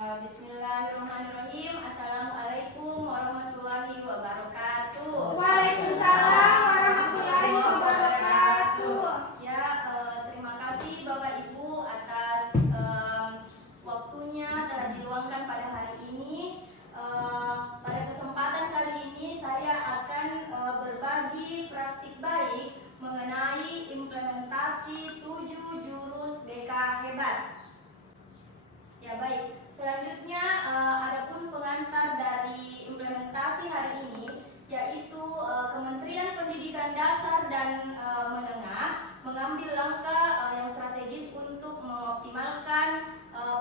Bismillahirrahmanirrahim. Assalamualaikum warahmatullahi wabarakatuh. Waalaikumsalam warahmatullahi wabarakatuh. Ya, terima kasih Bapak Ibu atas waktunya telah diluangkan pada hari ini. Pada kesempatan kali ini saya akan berbagi praktik baik mengenai implementasi 7 jurus BK hebat. Ya baik. Selanjutnya, adapun pengantar dari implementasi hari ini, yaitu Kementerian Pendidikan Dasar dan Menengah mengambil langkah yang strategis untuk mengoptimalkan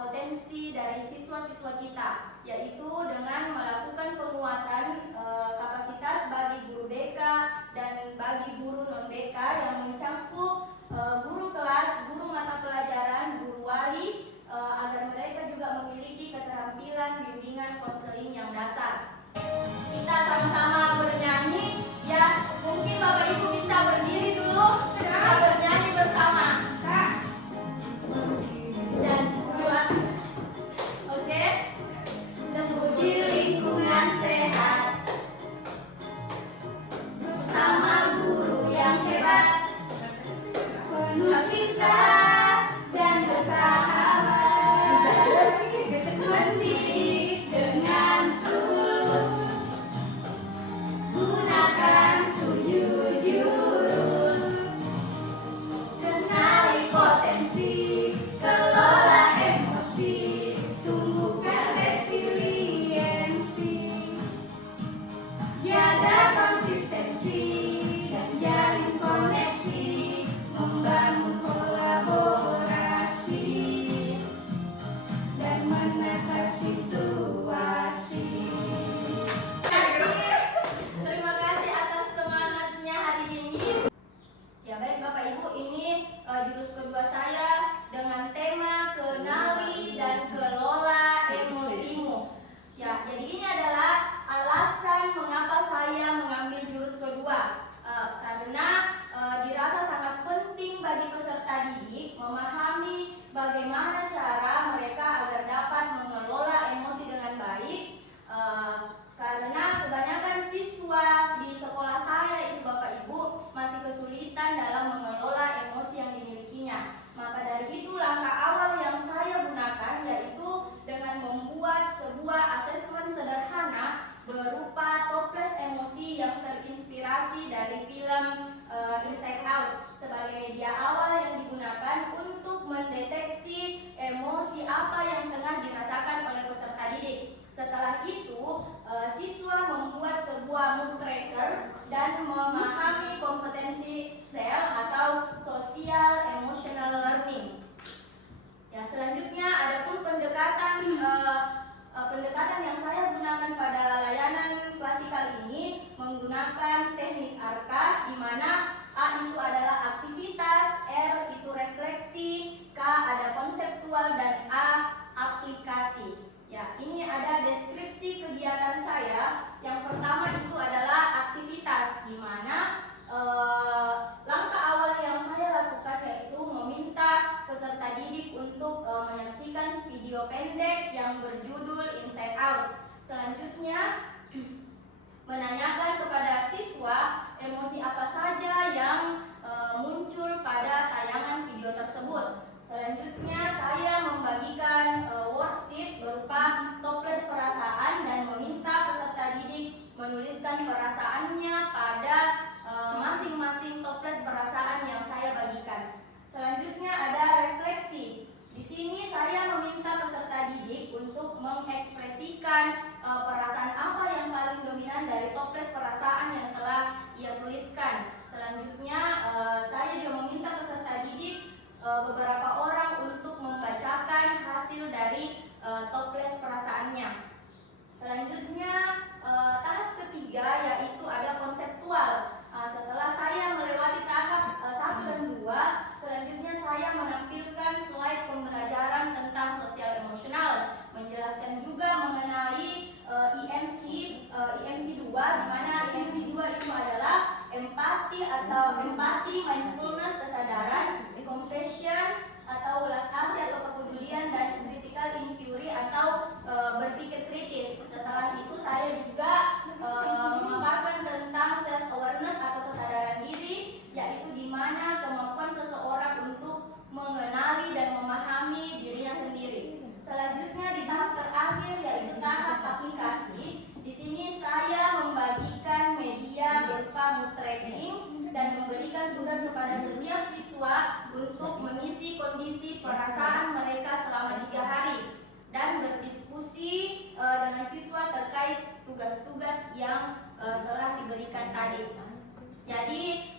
potensi dari siswa-siswa kita, yaitu dengan melakukan penguatan kapasitas bagi guru BK dan bagi guru non-BK yang mencakup guru kelas, guru mata pelajaran, guru wali, agar mereka juga memiliki keterampilan bimbingan konseling yang dasar. Kita sama-sama bernyanyi, ya. Mungkin Bapak Ibu bisa berdiri dulu, kita bernyanyi bersama. Dan dua, oke. Tumbuh di lingkungan sehat bersama guru yang hebat, penuh cinta dan bersahabat. Mendidik dengan tulus, gunakan 7 jurus, kenali potensi, kelola emosi, tumbuhkan resiliensi, jaga konsistensi dan jalin koneksi, membangun kolaborasi dan menata situasi. Terima kasih atas semangatnya hari ini. Ya baik Bapak Ibu, ini jurus kedua saya dengan tema kenali dan kelola emosimu. Ya, jadi ini adalah alasan mengapa saya mengambil jurus kedua. Karena dirasa sangat penting bagi peserta didik memahami bagaimana cara mereka agar dapat mengelola emosi dengan baik. Karena kebanyakan siswa di sekolah saya itu Bapak Ibu masih kesulitan dalam mengelola emosi yang dimilikinya. Maka dari itu langkah awal yang saya gunakan yaitu dengan membuat sebuah asesmen sederhana berupa toples emosi yang terinspirasi dari film Inside Out sebagai media awal yang digunakan untuk mendeteksi emosi apa yang tengah dirasakan oleh peserta didik. Setelah itu, siswa membuat sebuah mood tracker dan memahami kompetensi SEL atau Social Emotional Learning. Ya, selanjutnya adapun pendekatan yang saya gunakan pada layanan klasikal ini menggunakan teknik ARKA, di mana A itu adalah aktivitas, R itu refleksi, K ada konseptual, dan A aplikasi. Ya, ini ada deskripsi kegiatan saya. Yang pertama itu adalah aktivitas, di mana langkah awal yang saya lakukan yaitu meminta peserta didik untuk menyaksikan video pendek yang berjudul Inside Out. Selanjutnya menanyakan kepada siswa emosi apa saja yang muncul pada tayangan video tersebut. Selanjutnya saya membagikan worksheet berupa toples perasaan dan meminta peserta didik menuliskan perasaannya pada masing-masing toples perasaan yang saya bagikan. Selanjutnya ada refleksi. Di sini saya meminta peserta didik untuk mengekspresikan perasaan apa yang paling dominan dari toples perasaan yang telah ia tuliskan. Selanjutnya saya juga meminta peserta didik beberapa orang untuk membacakan hasil dari toples perasaannya. Selanjutnya tahap ketiga yaitu ada konseptual. Setelah saya melewati tahap 1 dan 2, selanjutnya saya menampilkan slide pembelajaran tentang sosial emosional, menjelaskan juga mengenai IMC 2, di mana IMC 2 itu adalah empati mindfulness, kesadaran, compassion atau welas asih atau kepedulian, dan critical inquiry atau memberikan tugas kepada setiap siswa untuk mengisi kondisi perasaan mereka selama 3 hari dan berdiskusi dengan siswa terkait tugas-tugas yang telah diberikan tadi. Jadi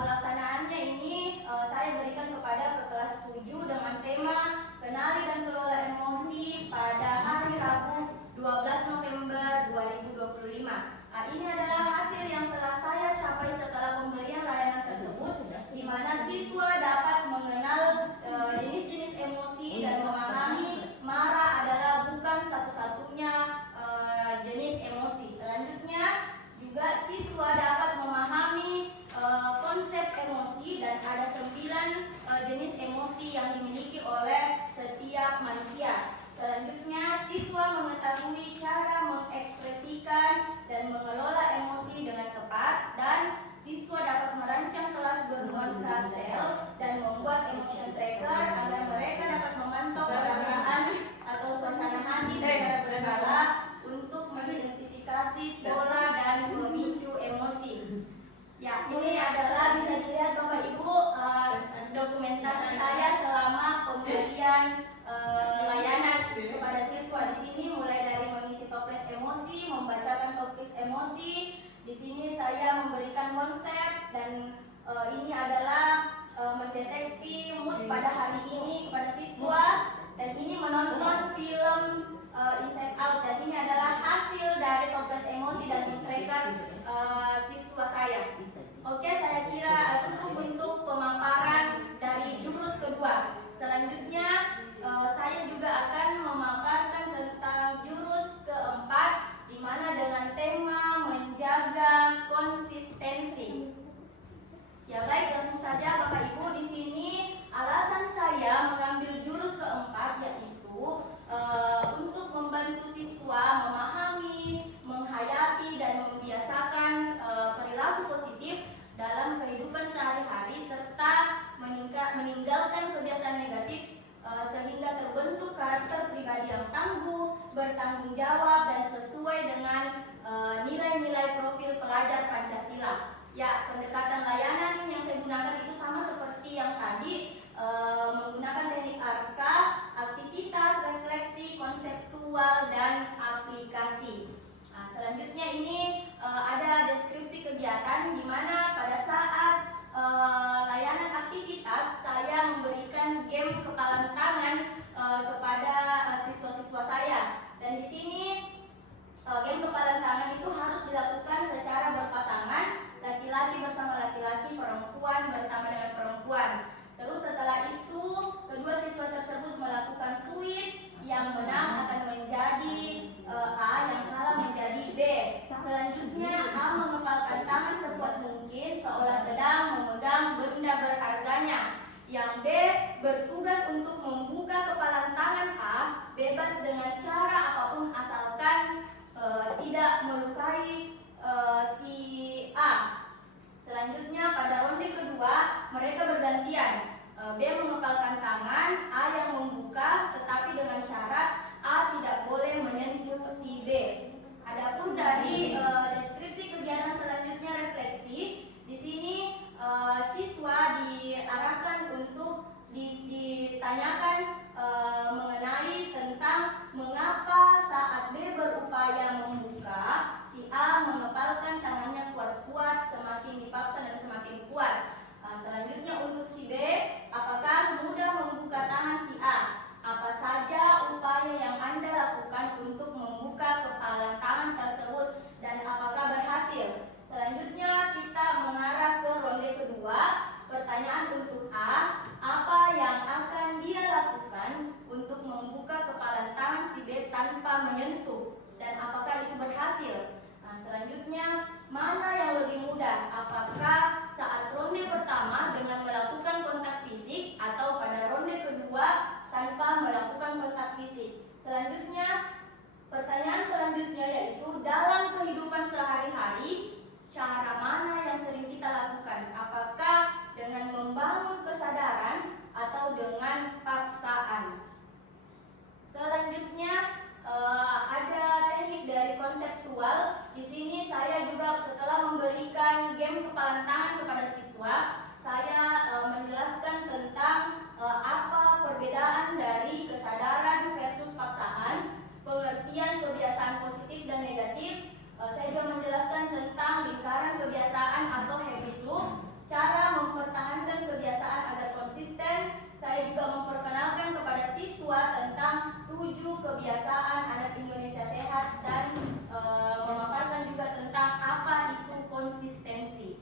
pelaksanaannya ini saya berikan kepada kelas 7 dengan tema kenali dan kelola emosi pada hari Rabu 12 November 2025. Ini adalah hasil yang telah saya capai setelah pemberian layanan tersebut, di mana siswa dapat mengenal jenis-jenis emosi dan memahami marah adalah bukan satu-satunya jenis emosi. Selanjutnya juga siswa dapat memahami konsep emosi dan ada 9 jenis emosi yang dimiliki oleh setiap manusia. Selanjutnya, siswa mengetahui cara mengekspresikan dan mengelola emosi dengan tepat, dan siswa dapat merancang kelas bernuansa sel dan membuat emotion tracker agar mereka dapat memantau perasaan atau suasana hati secara berkala untuk mengidentifikasi pola dan pemicu emosi. Ya, ini adalah bisa dilihat Bapak Ibu dokumentasi saya selama pemberian layanan kepada siswa. Di sini mulai dari mengisi toples emosi, membacakan toples emosi. Di sini saya memberikan konsep dan ini adalah mendeteksi mood pada hari ini kepada siswa, dan ini menonton film Inside Out, dan ini adalah hasil dari toples emosi dan tracker siswa saya. Oke, saya kira cukup untuk pemaparan dari jurus kedua. Selanjutnya saya juga akan memaparkan tentang jurus keempat, di mana dengan tema menjaga konsistensi. Ya baik, langsung saja Bapak Ibu. Di sini alasan saya mengambil jurus keempat yaitu untuk membantu siswa memahami, menghayati dan membiasakan perilaku positif dalam kehidupan sehari-hari serta meninggalkan kebiasaan negatif sehingga terbentuk karakter pribadi yang tangguh, bertanggung jawab dan sesuai dengan nilai-nilai profil pelajar Pancasila. Ya, pendekatan layanan yang saya gunakan itu sama seperti yang tadi, menggunakan teknik ARKA, aktivitas, refleksi, konseptual, dan aplikasi. Nah, selanjutnya ini ada deskripsi kegiatan di mana pada saat layanan aktivitas saya memberikan game kepalan tangan kepada siswa-siswa saya, dan di sini game kepalan tangan itu harus dilakukan secara berpasangan, laki-laki bersama laki-laki, perempuan bersama dengan perempuan. Terus setelah itu kedua siswa tersebut melakukan sweet, yang menang akan menjadi A, yang kalah menjadi B. Selanjutnya A mengepalkan tangan sekuat mungkin seolah sedang memegang benda berharganya. Yang B bertugas untuk membuka kepalan tangan A bebas dengan cara apapun asalkan tidak melukai si A. Selanjutnya pada ronde kedua mereka bergantian. B mengepalkan tangan, A yang membuka, tetapi dengan syarat A tidak boleh menyentuh si B. Adapun dari deskripsi kegiatan selanjutnya refleksi, di sini siswa diarahkan untuk ditanyakan mengenai tentang mengapa saat B berupaya membuka, si A mengepalkan tangannya kuat-kuat, semakin dipaksa dan semakin kuat. Selanjutnya untuk si B, apakah mudah membuka tangan si A? Apa saja upaya yang Anda lakukan untuk membuka kepalan tangan tersebut dan apakah berhasil? Selanjutnya kita mengarah ke ronde kedua. Pertanyaan untuk A, apa yang akan dia lakukan untuk membuka kepalan tangan si B tanpa menyentuh dan apakah itu berhasil? Nah, selanjutnya mana yang lebih mudah? Apakah saat ronde pertama dengan melakukan kontak fisik atau pada ronde kedua tanpa melakukan kontak fisik? Selanjutnya, pertanyaan selanjutnya yaitu dalam kehidupan sehari-hari, cara mana yang sering kita lakukan? Apakah dengan membangun kesadaran atau dengan paksaan? Selanjutnya ada teknik dari konseptual. Di sini saya juga setelah memberikan game kepalan tangan kepada siswa, saya menjelaskan tentang apa perbedaan dari kesadaran versus paksaan, pengertian kebiasaan positif dan negatif. Saya juga menjelaskan tentang lingkaran kebiasaan atau habit loop, cara mempertahankan kebiasaan agar konsisten. Saya juga memperkenalkan kepada siswa tentang 7 kebiasaan adat Indonesia sehat dan memaparkan juga tentang apa itu konsistensi.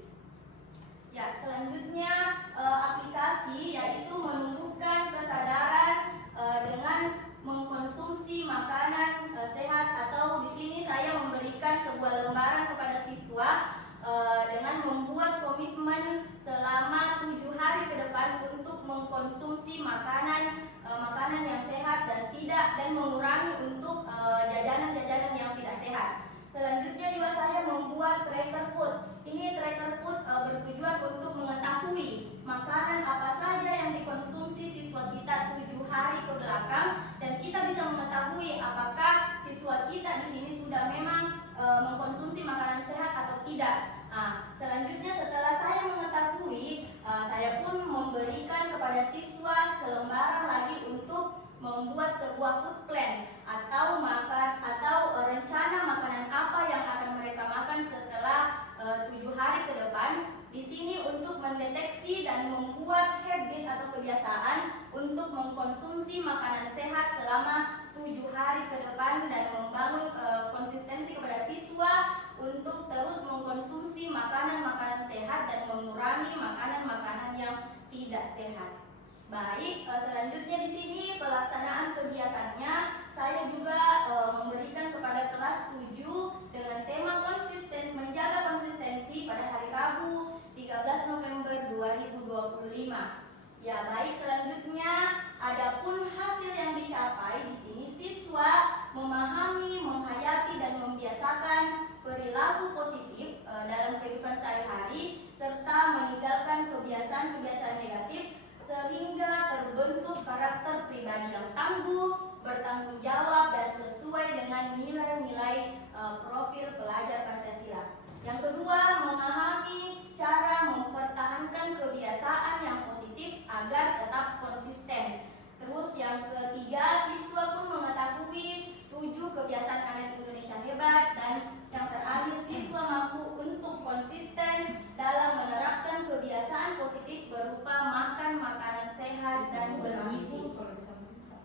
Ya, selanjutnya aplikasi yaitu menumbuhkan kesadaran dengan mengkonsumsi makanan sehat, atau di sini saya memberikan sebuah lembaran kepada siswa dengan membuat komitmen selama 7 hari ke depan untuk mengkonsumsi makanan yang sehat dan mengurangi untuk jajanan-jajanan yang tidak sehat. Selanjutnya juga saya membuat tracker food. Ini tracker food bertujuan untuk mengetahui makanan apa saja yang dikonsumsi siswa kita 7 hari ke belakang, dan kita bisa mengetahui apakah siswa kita di sini sudah memang mengkonsumsi makanan sehat atau tidak. Nah, selanjutnya setelah saya mengetahui, saya pun memberikan kepada siswa selembaran lagi untuk membuat sebuah food plan atau rencana makanan apa yang akan mereka makan setelah 7 hari ke depan. Di sini untuk mendeteksi dan membuat habit atau kebiasaan untuk mengkonsumsi makanan sehat selama 7 hari ke depan dan membangun konsistensi kepada siswa untuk terus mengkonsumsi makanan-makanan sehat dan mengurangi makanan-makanan yang tidak sehat. Baik, selanjutnya di sini pelaksanaan kegiatannya saya juga memberikan kepada kelas 7 dengan tema menjaga konsistensi pada hari Rabu 13 November 2025. Ya, baik, selanjutnya adapun hasil yang dicapai di sini siswa memahami, menghayati dan membiasakan perilaku positif dalam kehidupan sehari-hari serta meninggalkan kebiasaan-kebiasaan negatif sehingga terbentuk karakter pribadi yang tangguh, bertanggung jawab dan sesuai dengan nilai-nilai profil pelajar Pancasila. Yang kedua, memahami cara mempertahankan kebiasaan yang positif agar tetap konsisten. Terus yang ketiga, siswa pun mengetahui 7 kebiasaan adat Indonesia hebat, dan yang terakhir siswa mampu untuk konsisten dalam menerapkan kebiasaan positif berupa makan makanan sehat dan bergizi.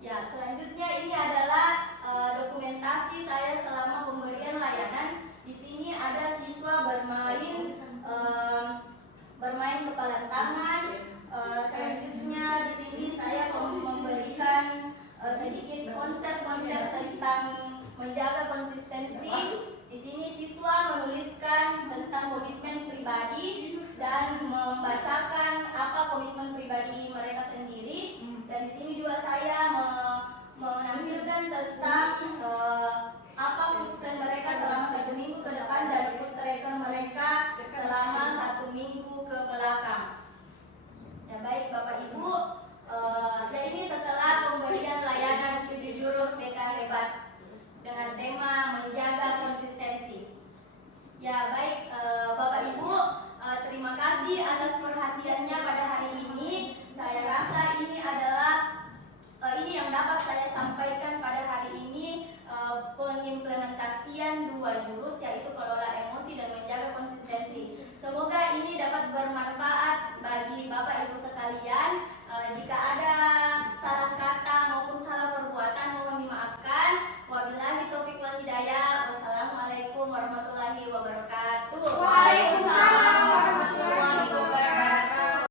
Ya, selanjutnya ini adalah dokumentasi saya selama pemberian layanan. Di sini ada siswa bermain kepala tangan. Selanjutnya di sini saya memberikan sedikit konsep-konsep tentang menjaga konsistensi. Di sini siswa menuliskan tentang komitmen pribadi dan membacakan apa komitmen pribadi mereka sendiri. Dan di sini juga saya menampilkan tentang apa food plan mereka selama 1 minggu ke depan dan food tracker mereka selama 1 minggu ke belakang. Ya, baik Bapak Ibu, dan ini setelah pemberian layanan 7 jurus BK hebat dengan tema menjaga konsistensi. Ya, baik Bapak Ibu, terima kasih atas perhatiannya pada hari ini. Saya rasa ini adalah ini yang dapat saya sampaikan pada hari ini, pengimplementasian 2 jurus yaitu kelola emosi dan menjaga konsistensi. Semoga ini dapat bermanfaat bagi Bapak Ibu sekalian. Jika ada